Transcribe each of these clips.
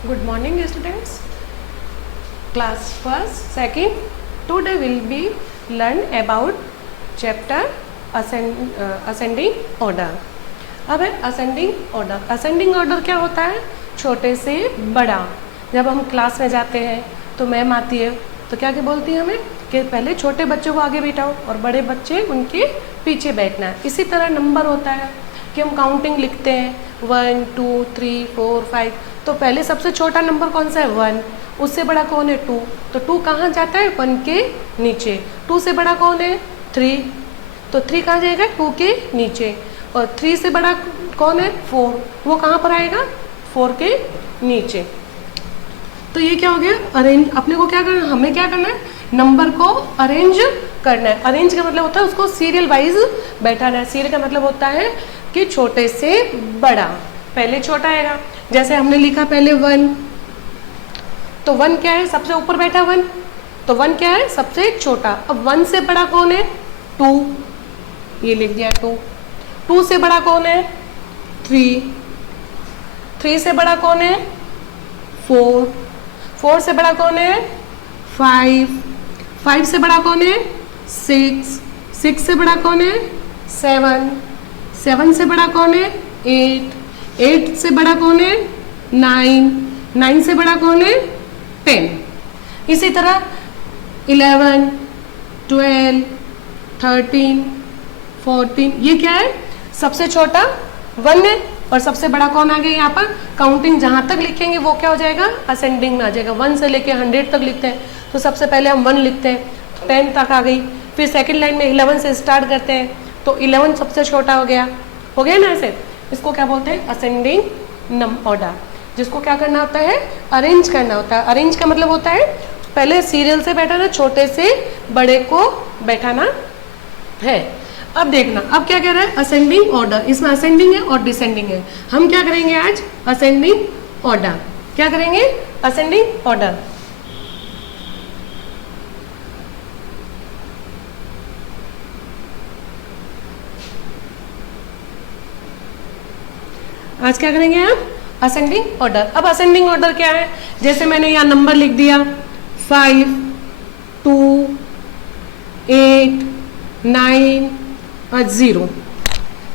Good morning, students. Class first, second. Today will be learn about chapter ascending order. अब है ascending order. Ascending order क्या होता है? छोटे से बड़ा. जब हम क्लास में जाते हैं तो मैम आती है तो क्या बोलती है हमें कि पहले छोटे बच्चों को आगे बिठाओ और बड़े बच्चे उनके पीछे बैठना है. इसी तरह नंबर होता है कि हम काउंटिंग लिखते हैं 1 2 3 4 5. तो पहले सबसे छोटा नंबर कौन सा है? 1. उससे बड़ा कौन है? 2. तो 2 कहाँ जाता है? 1 के नीचे. 2 से बड़ा कौन है? 3. तो 3 कहाँ जाएगा? 2 के नीचे. और 3 से बड़ा कौन है? 4. वो कहाँ पर आएगा? 4 के नीचे. तो ये क्या हो गया? अरेंज. अपने को क्या करना, हमें क्या करना है? नंबर को अरेंज करना है. अरेंज का मतलब होता है उसको सीरियल वाइज बैठाना है. सीरियल का मतलब होता है कि छोटे से बड़ा. पहले छोटा आएगा. जैसे हमने लिखा पहले 1. तो 1 क्या है? सबसे ऊपर बैठा 1. तो 1 क्या है? सबसे छोटा. अब 1 से बड़ा कौन है? 2. ये लिख दिया 2. 2 से बड़ा कौन है? 3. 3 से बड़ा कौन है? 4. 4 से बड़ा कौन है? 5. 5 से बड़ा कौन है? 6. 6 से बड़ा कौन है? 7. 7 से बड़ा कौन है? 8. 8 से बड़ा कौन है? 9. 9 से बड़ा कौन है? 10. इसी तरह 11, 12, 13, 14. ये क्या है? सबसे छोटा 1 है और सबसे बड़ा कौन आ गया यहाँ पर? काउंटिंग जहाँ तक लिखेंगे वो क्या हो जाएगा? असेंडिंग में आ जाएगा. 1 से लेके 100 तक लिखते हैं तो सबसे पहले हम 1 लिखते हैं, 10 तक आ गई. फिर सेकंड लाइन में 11 से स्टार्ट करते हैं तो 11 सबसे छोटा हो गया ना ऐसे. इसको क्या बोलते हैं? Ascending order. जिसको क्या करना होता है? अरेंज करना होता है. अरेंज का मतलब होता है पहले सीरियल से बैठाना, छोटे से बड़े को बैठाना है. अब देखना, अब क्या कह रहा है? Ascending order. इसमें असेंडिंग है और डिसेंडिंग है. हम क्या करेंगे आज? Ascending order. क्या करेंगे? Ascending order. आज क्या करेंगे हम? Ascending order. अब असेंडिंग ऑर्डर क्या है? जैसे मैंने यहाँ नंबर लिख दिया 5, 2, 8, 9 और 0.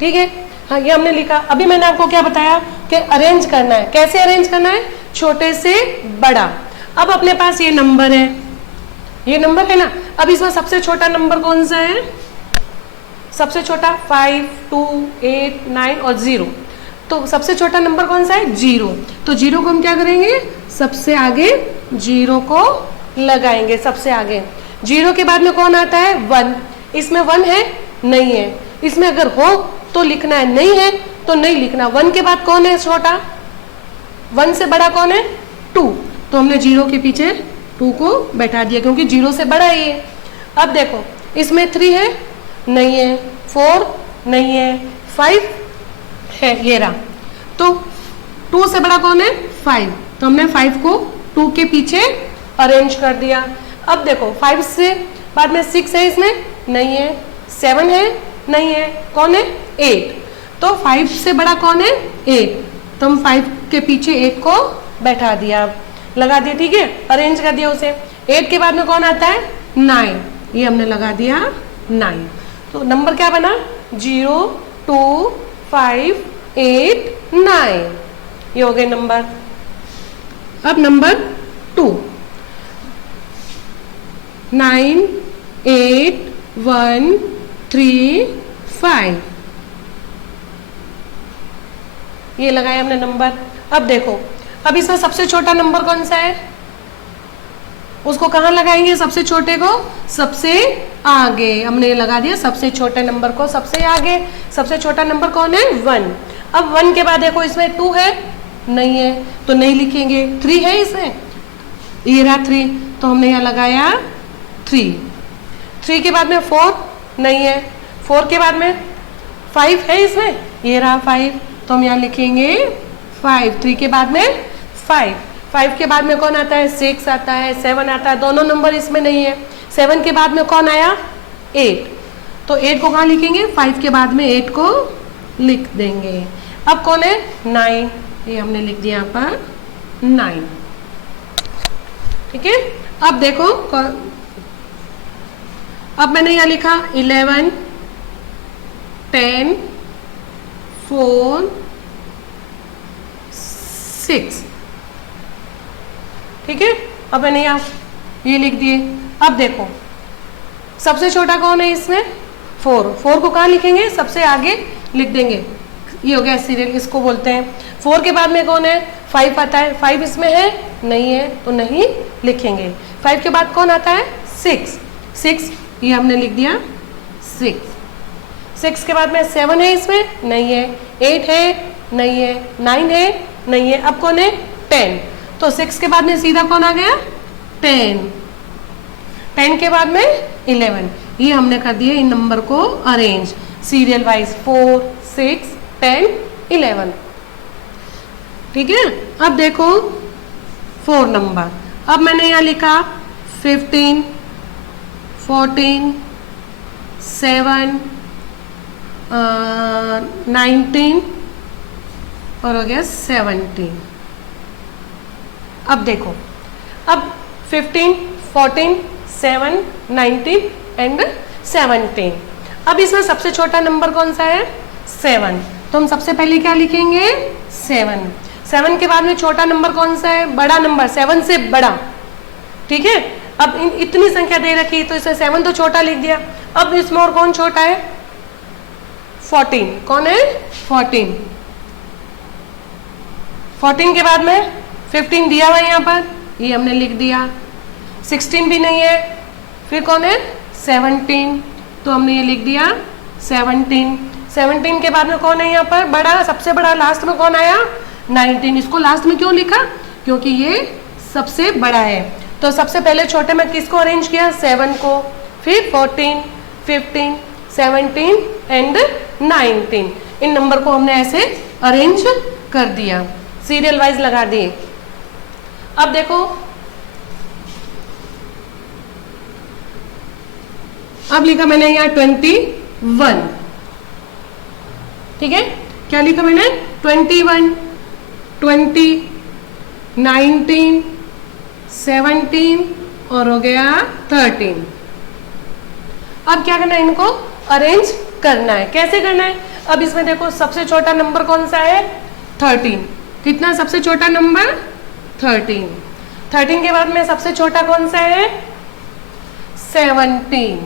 ठीक है. हाँ, ये हमने लिखा. अभी मैंने आपको क्या बताया कि अरेंज करना है. कैसे अरेंज करना है? छोटे से बड़ा. अब अपने पास ये नंबर है, ये नंबर है ना. अब इसमें सबसे छोटा नंबर कौन सा है? सबसे छोटा 5, 2, 8, 9 और 0. तो सबसे छोटा नंबर कौन सा है? 0. तो 0 को हम क्या करेंगे? सबसे आगे 0 को लगाएंगे. सबसे आगे 0 के बाद में कौन आता है? 1. इसमें 1 है? नहीं है. इसमें अगर हो तो लिखना है, नहीं है तो नहीं लिखना. 1 के बाद कौन है छोटा? 1 से बड़ा कौन है? 2. तो हमने 0 के पीछे 2 को बैठा दिया क्योंकि 0 से बड़ा है ये. अब देखो इसमें 3 है? नहीं है. 4 नहीं है. 5 है, ये रहा. तो 2 से बड़ा कौन है? 5. तो हमने 5 को 2 के पीछे अरेंज कर दिया. अब देखो 5 से बाद में 6 है, इसमें नहीं है. 7 है? नहीं है. कौन है? 8. तो 5 से बड़ा कौन है? 8. तो हम 5 के पीछे 8 को बैठा दिया, लगा दिया. ठीक है, अरेंज कर दिया उसे. 8 के बाद में कौन आता है? 9. ये हमने लगा दिया 9. तो नंबर क्या बना? 0, 2, 5, 8, 9. ये हो गए नंबर. अब नंबर 2. 9, 8, 1, 3, 5. ये लगाया हमने नंबर. अब देखो, अब इसमें सबसे छोटा नंबर कौन सा है? उसको कहाँ लगाएंगे? सबसे छोटे को सबसे आगे. हमने लगा दिया सबसे छोटे नंबर को सबसे आगे. सबसे छोटा नंबर कौन है? 1. अब 1 के बाद देखो इसमें 2 है? नहीं है. तो नहीं लिखेंगे. 3 है इसमें? ये रहा 3. तो हमने यहाँ लगाया 3. 3 के बाद में 4 नहीं है. 4 के बाद में 5 है इसमें? ये रहा 5. तो हम यहाँ लिखेंगे 5. 3 के बाद में 5. 5 के बाद में कौन आता है? 6 आता है, 7 आता है. दोनों नंबर इसमें नहीं है. 7 के बाद में कौन आया? 8. तो 8 को कहाँ लिखेंगे? 5 के बाद में 8 को लिख देंगे. अब कौन है? 9. ये हमने लिख दिया यहाँ पर 9। ठीक है, अब देखो, अब मैंने यहाँ लिखा 11, 10, 4, 6। ठीक है, अब मैंने यहाँ ये लिख दिए। अब देखो सबसे छोटा कौन है इसमें? 4। 4 को कहाँ लिखेंगे? सबसे आगे लिख देंगे। ये हो गया सीरियल, इसको बोलते हैं। 4 के बाद में कौन है? 5 आता है। 5 इसमें है? नहीं है, तो नहीं लिखेंगे। 5 के बाद कौन आता है? 6। 6 ये हमने लिख दिया 6। 6 के बाद में 7 है इसमें? नहीं है। 8 है? नहीं है। 9 है? नहीं है। अब कौन है? 10। तो 6 के बाद में सीधा कौन आ गया? 10। 10 के बाद में 11। ये हमने कर दिए इन नंबर को अरेंज सीरियल वाइज, 4, 6, 10, 11। ठीक है, अब देखो 4 नंबर। अब मैंने यहाँ लिखा 15, 14, 7, 19 और हो गया 17। अब देखो, अब 15, 14, 7, 19 एंड 17। अब इसमें सबसे छोटा नंबर कौन सा है? 7। तो हम सबसे पहले क्या लिखेंगे? 7। 7 के बाद में छोटा नंबर कौन सा है? बड़ा नंबर, 7 से बड़ा। ठीक है, अब इतनी संख्या दे रखी तो इसे 7 तो छोटा लिख दिया। अब इसमें और कौन छोटा है? 14। कौन है? 14। 14 के बाद में 15 दिया हुआ यहाँ पर, ये हमने लिख दिया। 16 भी नहीं है, फिर कौन है? 17, तो हमने ये लिख दिया 17। 17 के बाद में कौन है यहाँ पर? बड़ा, सबसे बड़ा लास्ट में कौन आया? 19। इसको लास्ट में क्यों लिखा? क्योंकि ये सबसे बड़ा है। तो सबसे पहले छोटे में किसको अरेंज किया? 7 को, फिर 14, 15, 17 एंड 19। इन नंबर को हमने ऐसे अरेंज कर दिया, सीरियल वाइज लगा दिए। अब देखो, अब लिखा मैंने यहाँ 21। ठीक है, क्या लिखा मैंने? 21, 20, 19, 17 और हो गया 13। अब क्या करना है? इनको अरेंज करना है। कैसे करना है? अब इसमें देखो सबसे छोटा नंबर कौन सा है? 13। कितना सबसे छोटा नंबर? 13। 13 के बाद में सबसे छोटा कौन सा है? 17।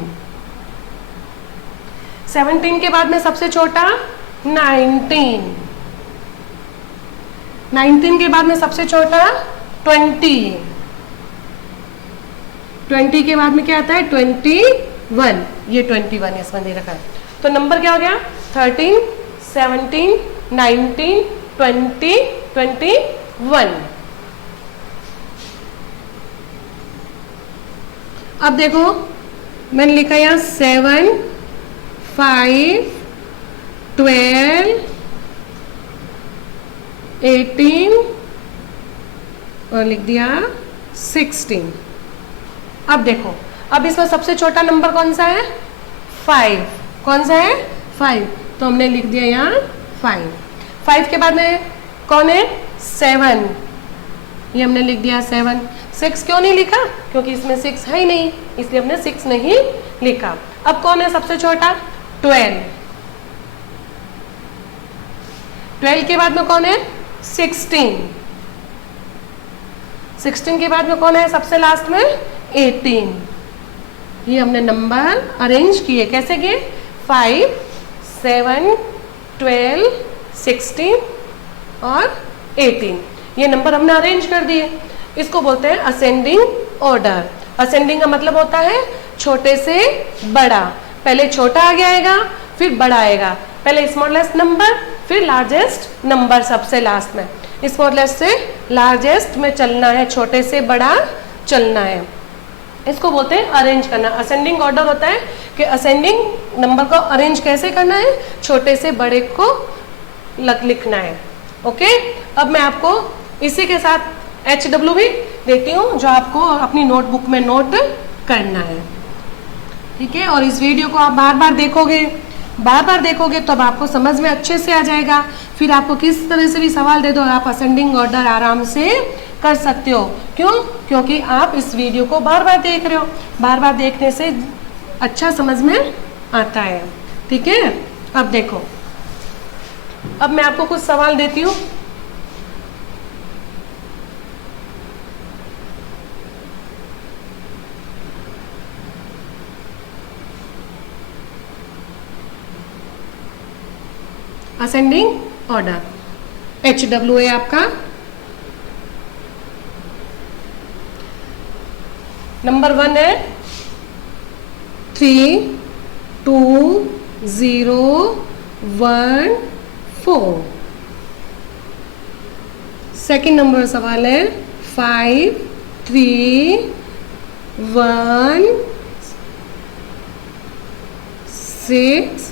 17 के बाद में सबसे छोटा 19। 19 के बाद में सबसे छोटा 20। 20 के बाद में क्या आता है? 21। ये 21 इसमें दे रखा है। तो नंबर क्या हो गया? 13, 17, 19, 20, 21। अब देखो मैंने लिखा यहाँ 7, 5, 12, 18 और लिख दिया 16। अब देखो, अब इसमें सबसे छोटा नंबर कौन सा है? 5। कौन सा है? 5। तो हमने लिख दिया यहाँ 5। 5 के बाद में कौन है? 7। ये हमने लिख दिया 7। 6 क्यों नहीं लिखा? क्योंकि इसमें 6 है ही नहीं, इसलिए हमने 6 नहीं लिखा। अब कौन है सबसे छोटा? 12। 12 के बाद में कौन है? 16। 16 के बाद में कौन है सबसे लास्ट में? 18। ये हमने नंबर अरेंज किए। कैसे किए? 5, 7, 12, 16 और 18। ये नंबर हमने अरेंज कर दिए। इसको बोलते हैं असेंडिंग ऑर्डर। असेंडिंग का मतलब होता है छोटे से बड़ा। पहले छोटा आगे आएगा, फिर बड़ा आएगा। पहले स्मॉलेस्ट नंबर, फिर लार्जेस्ट नंबर सबसे लास्ट में। स्मॉलेस्ट से लार्जेस्ट में चलना है, छोटे से बड़ा चलना है। इसको बोलते हैं अरेंज करना। असेंडिंग ऑर्डर होता है कि असेंडिंग नंबर को अरेंज कैसे करना है? छोटे से बड़े को लिखना है। ओके, अब मैं आपको इसी के साथ HW भी देती हूँ जो आपको अपनी नोटबुक में नोट करना है। ठीक है, और इस वीडियो को आप बार बार देखोगे तो अब आपको समझ में अच्छे से आ जाएगा। फिर आपको किस तरह से भी सवाल दे दो, आप असेंडिंग ऑर्डर आराम से कर सकते हो। क्यों? क्योंकि आप इस वीडियो को बार बार देख रहे हो, बार बार देखने से अच्छा समझ में आता है। ठीक है, अब देखो, अब मैं आपको कुछ सवाल देती हूँ। असेंडिंग ऑर्डर, HW है आपका। नंबर 1 है 3 2 0 1 4। सेकेंड नंबर सवाल है 5 3 1 6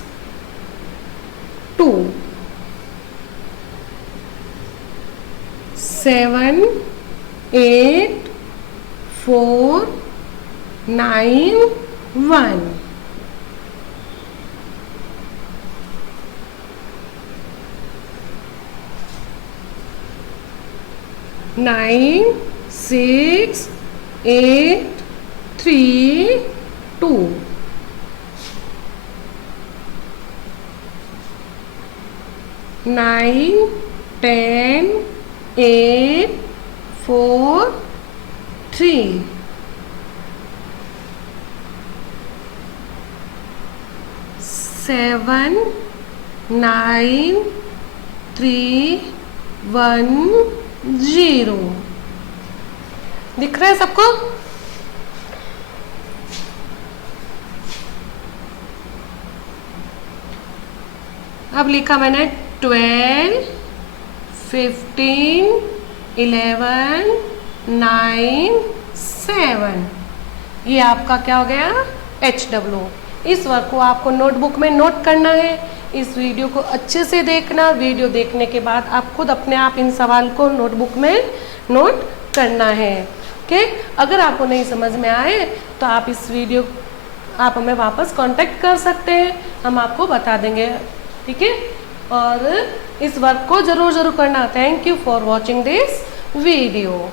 2 7 8 4 9 1। नाइन 6 8 3 2। नाइन 10 8 4 3। सेवन 9 3 1 0। दिख रहा है सबको? अब लिखा मैंने 12 15 11 9 7। ये आपका क्या हो गया? HW। इस वर्क को आपको नोटबुक में नोट करना है। इस वीडियो को अच्छे से देखना। वीडियो देखने के बाद आप खुद अपने आप इन सवाल को नोटबुक में नोट करना है। ओके, अगर आपको नहीं समझ में आए तो आप इस वीडियो आप हमें वापस कांटेक्ट कर सकते हैं, हम आपको बता देंगे। ठीक है, और इस वर्क को जरूर करना। Thank you for watching this video.